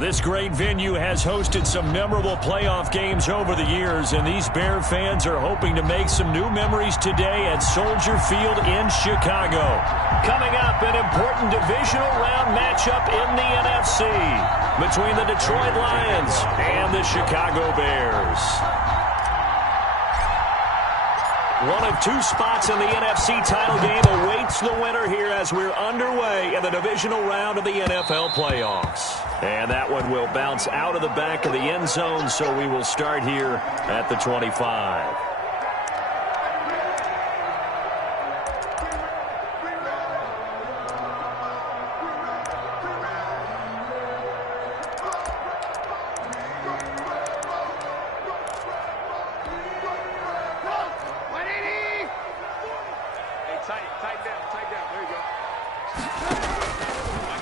This great venue has hosted some memorable playoff games over the years, and these Bear fans are hoping to make some new memories today at Soldier Field in Chicago. Coming up, an important divisional round matchup in the NFC between the Detroit Lions and the Chicago Bears. One of two spots in the NFC title game awaits the winner here as we're underway in the divisional round of the NFL playoffs. And that one will bounce out of the back of the end zone, so we will start here at the 25.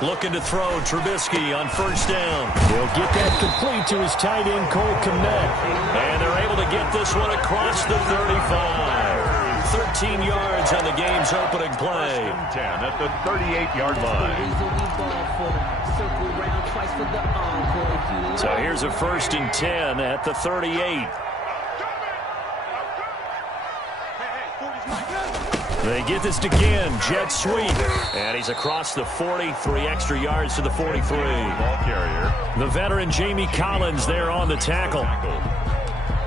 Looking to throw, Trubisky on first down. He'll get that complete to his tight end, Cole Kmet. And they're able to get this one across the 35. 13 yards on the game's opening play. 10 at the 38-yard line. So here's a 1st and 10 at the 38. They get this again, jet sweep, and he's across the 40, 3 extra yards to the 43. Ball carrier. The veteran Jamie Collins there on the tackle.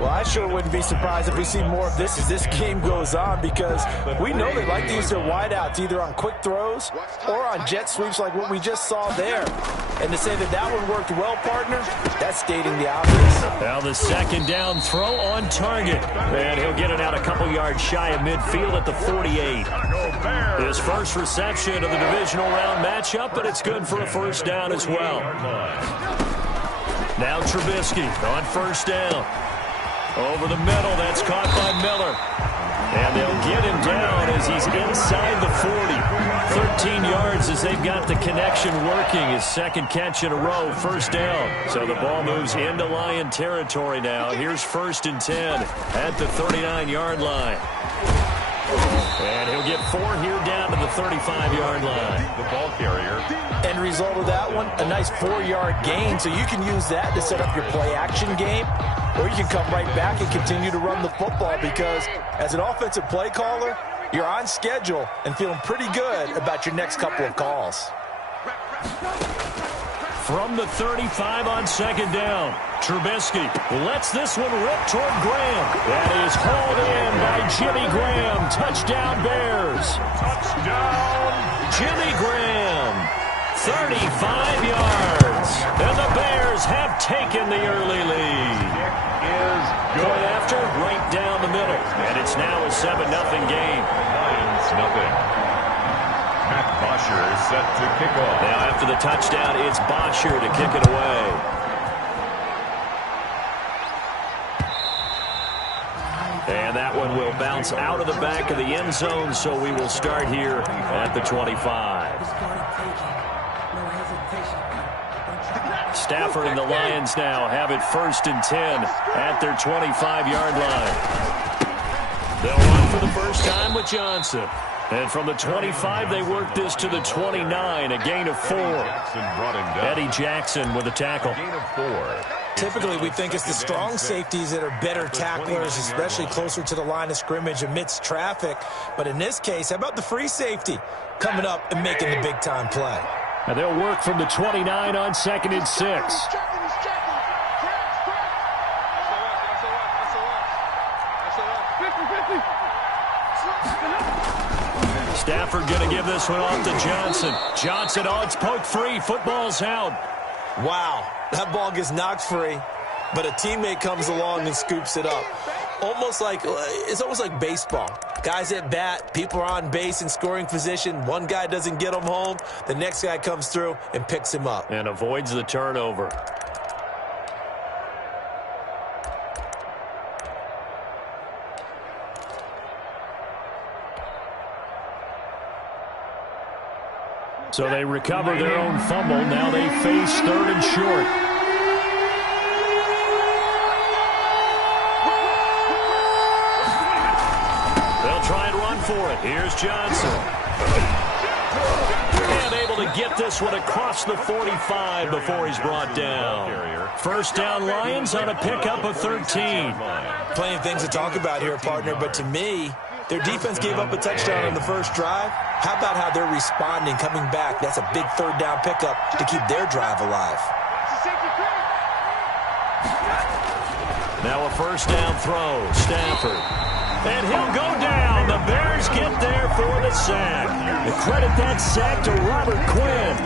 Well, I sure wouldn't be surprised if we see more of this as this game goes on, because we know they like to use their wideouts either on quick throws or on jet sweeps like what we just saw there. And to say that that one worked well, partner, that's stating the obvious. Now the second down throw on target. And he'll get it out a couple yards shy of midfield at the 48. His first reception of the divisional round matchup, but it's good for a first down as well. Now Trubisky on first down. Over the middle, that's caught by Miller. And they'll get him down as he's inside the 40. 13 yards as they've got the connection working. His second catch in a row, first down. So the ball moves into Lion territory now. Here's 1st and 10 at the 39-yard line. And he'll get 4 here down to the 35-yard line. The ball carrier. End result of that one, a nice 4-yard gain. So you can use that to set up your play-action game, or you can come right back and continue to run the football, because as an offensive play caller, you're on schedule and feeling pretty good about your next couple of calls. From the 35 on second down, Trubisky lets this one rip toward Graham. That is hauled in by Jimmy Graham. Touchdown Bears. Touchdown. Jimmy Graham, 35 yards. And the Bears have taken the early lead. Is good. Point after, right down the middle. And it's now a 7-0 game. Lions nothing. Matt Bosher is set to kick off. Now after the touchdown, it's Bosher to kick it away. And that one will bounce out of the back of the end zone, so we will start here at the 25. Stafford and the Lions now have it 1st and 10 at their 25-yard line. They'll run for the first time with Johnson. And from the 25, they work this to the 29, a gain of 4. Eddie Jackson with a tackle. Gain of 4. Typically, we think it's the strong safeties that are better tacklers, especially closer to the line of scrimmage amidst traffic. But in this case, how about the free safety coming up and making the big-time play? And they'll work from the 29 on 2nd and 6. Stafford going to give this one off to Johnson. Johnson, oh, it's poked free. Football's out. Wow, that ball gets knocked free, but a teammate comes along and scoops it up. It's almost like baseball. Guys at bat, people are on base in scoring position. One guy doesn't get him home. The next guy comes through and picks him up. And avoids the turnover. So they recover their own fumble. Now they face 3rd and short. They'll try and run for it. Here's Johnson. And unable to get this one across the 45 before he's brought down. First down, Lions on a pickup of 13. Plenty of things to talk about here, partner, but to me, their defense gave up a touchdown on the first drive. How about how they're responding, coming back? That's a big third down pickup to keep their drive alive. Now a first down throw, Stafford. And he'll go down. The Bears get there for the sack. And credit that sack to Robert Quinn.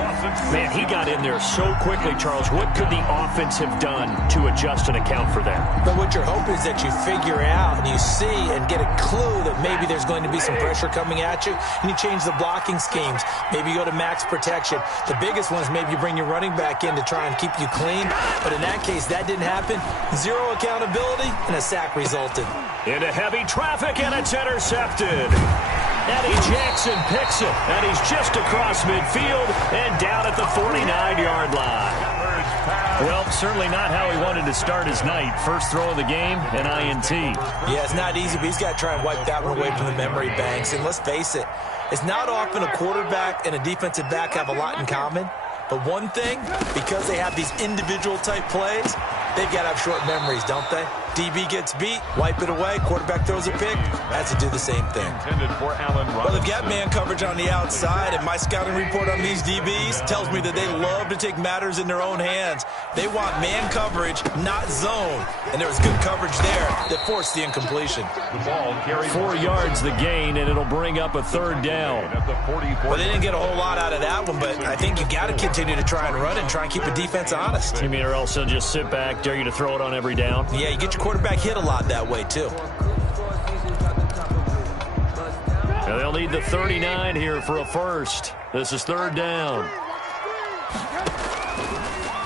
Man, he got in there so quickly, Charles. What could the offense have done to adjust and account for that? But what you're hoping is that you figure out and you see and get a clue that maybe there's going to be some pressure coming at you, and you change the blocking schemes. Maybe you go to max protection. The biggest one is maybe you bring your running back in to try and keep you clean. But in that case, that didn't happen. Zero accountability, and a sack resulted. Into heavy traffic, and it's intercepted. Eddie Jackson picks it, and he's just across midfield and down at the 49-yard line. Well, certainly not how he wanted to start his night. First throw of the game, an INT. Yeah, it's not easy, but he's got to try and wipe that one away from the memory banks. And let's face it, it's not often a quarterback and a defensive back have a lot in common. But one thing, because they have these individual-type plays, they've got to have short memories, don't they? DB gets beat, wipe it away, quarterback throws a pick, has to do the same thing. Well, they've got man coverage on the outside, and my scouting report on these DBs tells me that they love to take matters in their own hands. They want man coverage, not zone. And there was good coverage there that forced the incompletion. 4 yards the gain, and it'll bring up a third down. Well, they didn't get a whole lot out of that one, but I think you got to continue to try and run and try and keep the defense honest. You mean, or else they'll just sit back, dare you to throw it on every down? Yeah, you get your quarterback hit a lot that way, too. Now they'll need the 39 here for a first. This is third down.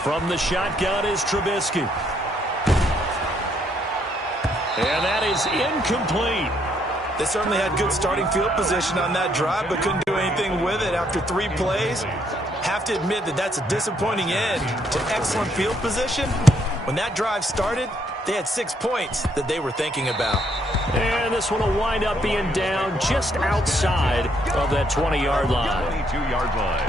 From the shotgun is Trubisky. And that is incomplete. They certainly had good starting field position on that drive, but couldn't do anything with it after 3 plays. Have to admit that that's a disappointing end to excellent field position. When that drive started, they had 6 points that they were thinking about. And this one will wind up being down just outside of that 20-yard line. 22-yard line.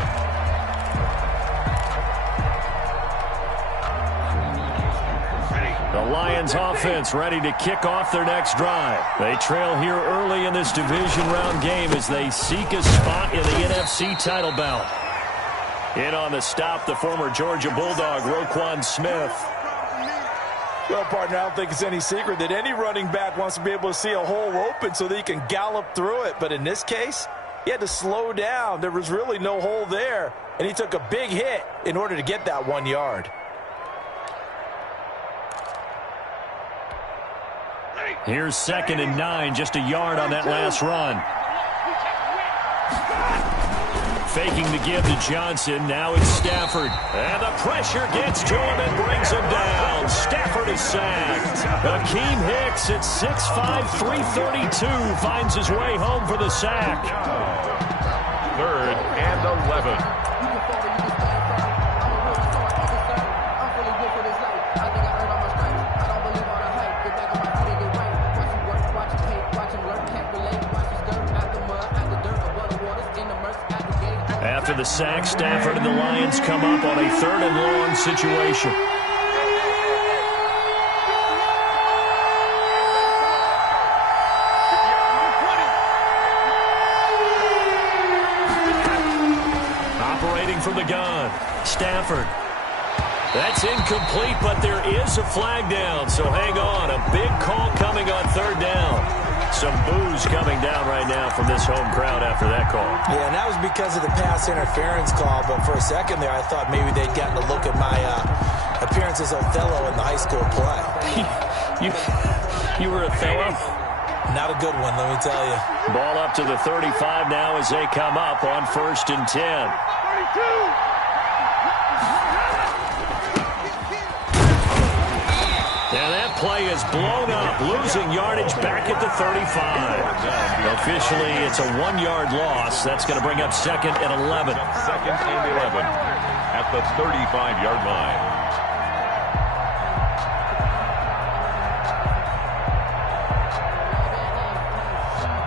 The Lions offense ready to kick off their next drive. They trail here early in this division round game as they seek a spot in the NFC title bout. In on the stop, the former Georgia Bulldog, Roquan Smith. Well, partner, I don't think it's any secret that any running back wants to be able to see a hole open so that he can gallop through it. But in this case, he had to slow down. There was really no hole there, and he took a big hit in order to get that 1 yard. Here's 2nd and 9, just a yard on that last run. Faking the give to Johnson. Now it's Stafford. And the pressure gets to him and brings him down. Stafford is sacked. Akeem Hicks at 6'5", 332 finds his way home for the sack. 3rd and 11. After the sack, Stafford and the Lions come up on a 3rd and long situation. Operating from the gun, Stafford. That's incomplete, but there is a flag down, so hang on. A big call coming on 3rd down. Some boos coming down right now from this home crowd after that call. Yeah, and that was because of the pass interference call, but for a second there I thought maybe they'd gotten a look at my appearance as Othello in the high school play. You were Othello? Not a good one, let me tell you. Ball up to the 35 now as they come up on 1st and 10. 32. Play is blown up, losing yardage back at the 35. Officially, it's a 1-yard loss. That's going to bring up 2nd and 11. 2nd and 11 at the 35-yard line.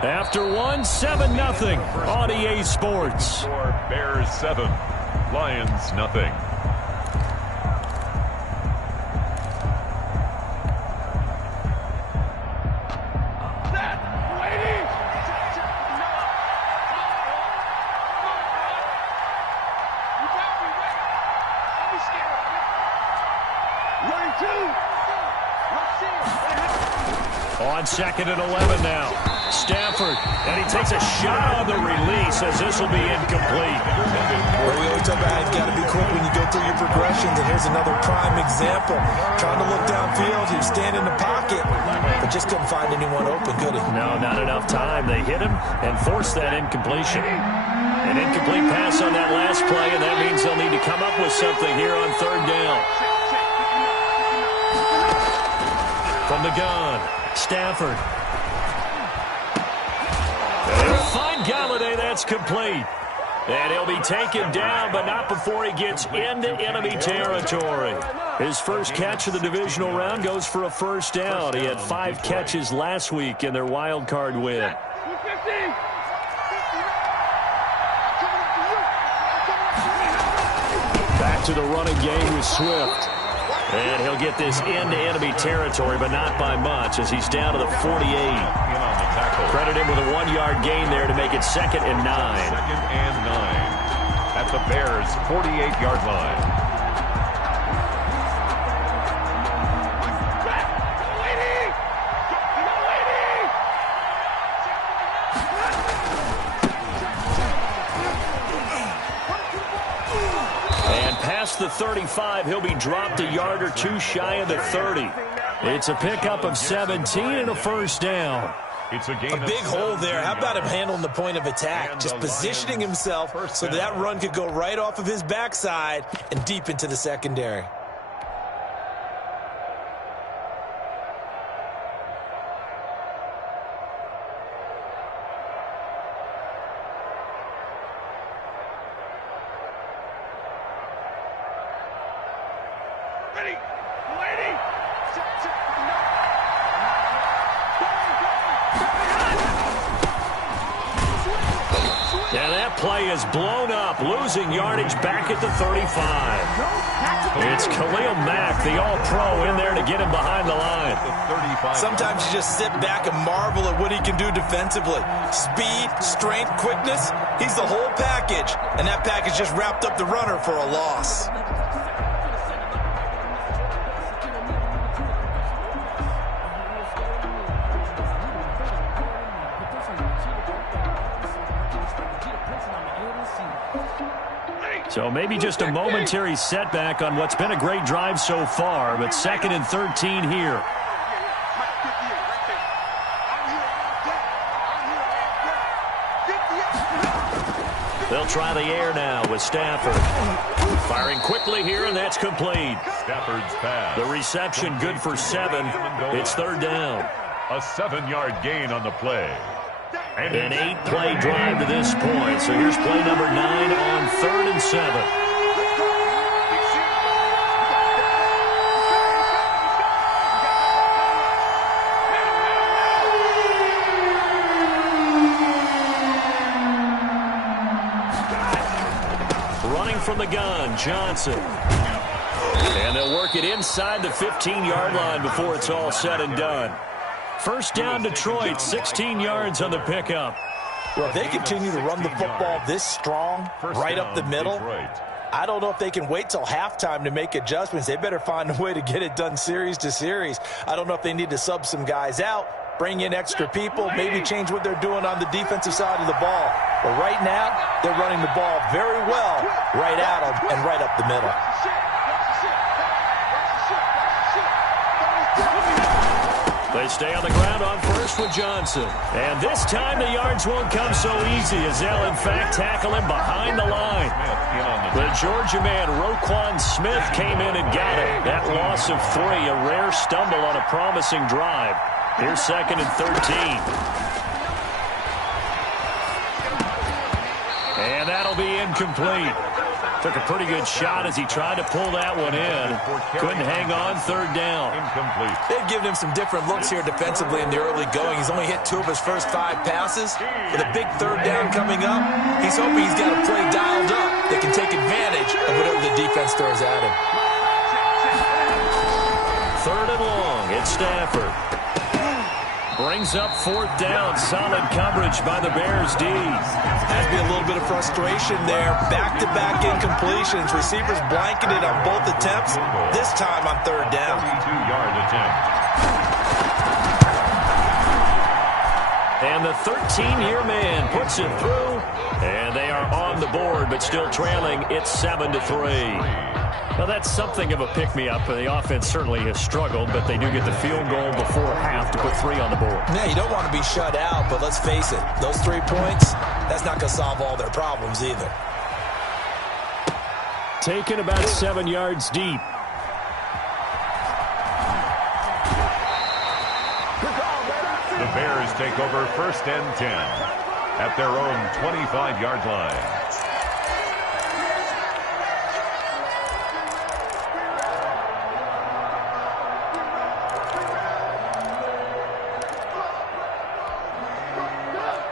After one, 7-0 on EA Sports. Bears 7, Lions nothing. On 2nd and 11 now. Stafford, and he takes a shot on the release as this will be incomplete. Well, we always talk about you've got to be quick when you go through your progressions, and here's another prime example. Trying to look downfield, he was standing in the pocket, but just couldn't find anyone open, could he? No, not enough time. They hit him and forced that incompletion. An incomplete pass on that last play, and that means they'll need to come up with something here on 3rd down. From the gun, Stafford. They'll find Galladay. That's complete. And he'll be taken down, but not before he gets into enemy territory. His first catch of the divisional round goes for a 1st down. He had 5 catches last week in their wild card win. Back to the running game with Swift. And he'll get this into enemy territory, but not by much, as he's down to the 48. Credit him with a 1-yard gain there to make it 2nd and 9. 2nd and 9 at the Bears' 48-yard line. The 35, he'll be dropped a yard or 2 shy of the 30. It's a pickup of 17 and a 1st down. It's a big hole there. How about him handling the point of attack? Just positioning himself so that run could go right off of his backside and deep into the secondary. And that play is blown up, losing yardage back at the 35. It's Khalil Mack, the all-pro, in there to get him behind the line. Sometimes you just sit back and marvel at what he can do defensively. Speed, strength, quickness, he's the whole package. And that package just wrapped up the runner for a loss. So maybe just a momentary setback on what's been a great drive so far, but 2nd and 13 here. They'll try the air now with Stafford. Firing quickly here, and that's complete. Stafford's pass. The reception good for 7. It's 3rd down. A 7-yard gain on the play. An 8-play drive to this point. So here's play number 9 on 3rd and 7. Running from the gun, Johnson. And they'll work it inside the 15-yard line before it's all said and done. 1st down, Detroit, 16 yards on the pickup. Well, if they continue to run the football this strong, right up the middle, I don't know if they can wait till halftime to make adjustments. They better find a way to get it done series to series. I don't know if they need to sub some guys out, bring in extra people, maybe change what they're doing on the defensive side of the ball. But right now, they're running the ball very well right at them and right up the middle. They stay on the ground on 1st with Johnson. And this time the yards won't come so easy as they'll, in fact, tackle him behind the line. The Georgia man, Roquan Smith, came in and got it. That loss of 3, a rare stumble on a promising drive. Here's 2nd and 13. And that'll be incomplete. Took a pretty good shot as he tried to pull that one in. Couldn't hang on, third down. Incomplete. They've given him some different looks here defensively in the early going. He's only hit 2 of his first 5 passes. With a big third down coming up, he's hoping he's got a play dialed up that can take advantage of whatever the defense throws at him. Third and long, it's Stafford. Brings up 4th down. Solid coverage by the Bears D. Has to be a little bit of frustration there. Back-to-back incompletions. Receivers blanketed on both attempts. This time on third down. 42-yard attempt. And the 13-year man puts it through. And they are on the board, but still trailing. It's 7-3. Now, that's something of a pick-me-up. The offense certainly has struggled, but they do get the field goal before half to put 3 on the board. Yeah, you don't want to be shut out, but let's face it, those 3 points, that's not going to solve all their problems either. Taken about 7 yards deep. The Bears take over 1st and 10 at their own 25-yard line.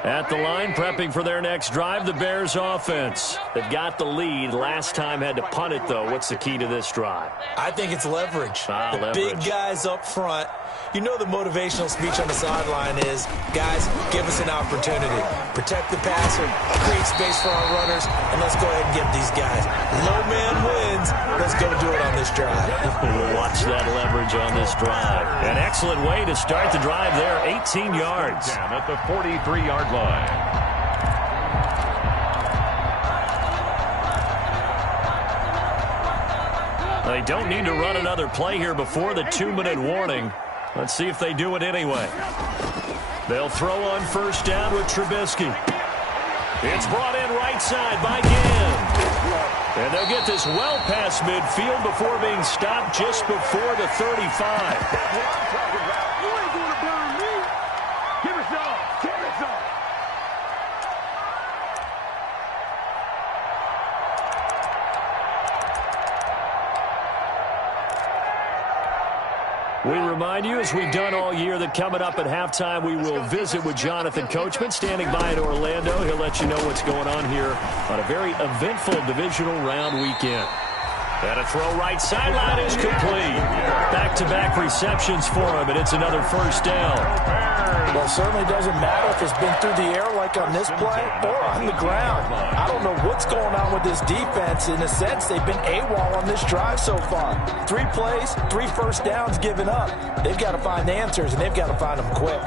At the line, prepping for their next drive, the Bears offense. They've got the lead. Last time had to punt it, though. What's the key to this drive? I think it's leverage. The leverage. big guys up front. You know the motivational speech on the sideline is, guys, give us an opportunity. Protect the passer, create space for our runners, and let's go ahead and get these guys. Low man wins. Let's go do it on this drive. We'll watch that leverage on this drive. An excellent way to start the drive there, 18 yards. At the 43-yard line. They don't need to run another play here before the 2-minute warning. Let's see if they do it anyway. They'll throw on 1st down with Trubisky. It's brought in right side by Ginn. And they'll get this well past midfield before being stopped just before the 35. We remind you, as we've done all year, that coming up at halftime, we will visit with Jonathan Coachman, standing by in Orlando. He'll let you know what's going on here on a very eventful divisional round weekend. And a throw right sideline is complete. Back-to-back receptions for him, and it's another 1st down. Well, it certainly doesn't matter if it's been through the air like on this play or on the ground. I don't know what's going on with this defense. In a sense, they've been AWOL on this drive so far. 3 plays, 3 first downs given up. They've got to find answers, and they've got to find them quick.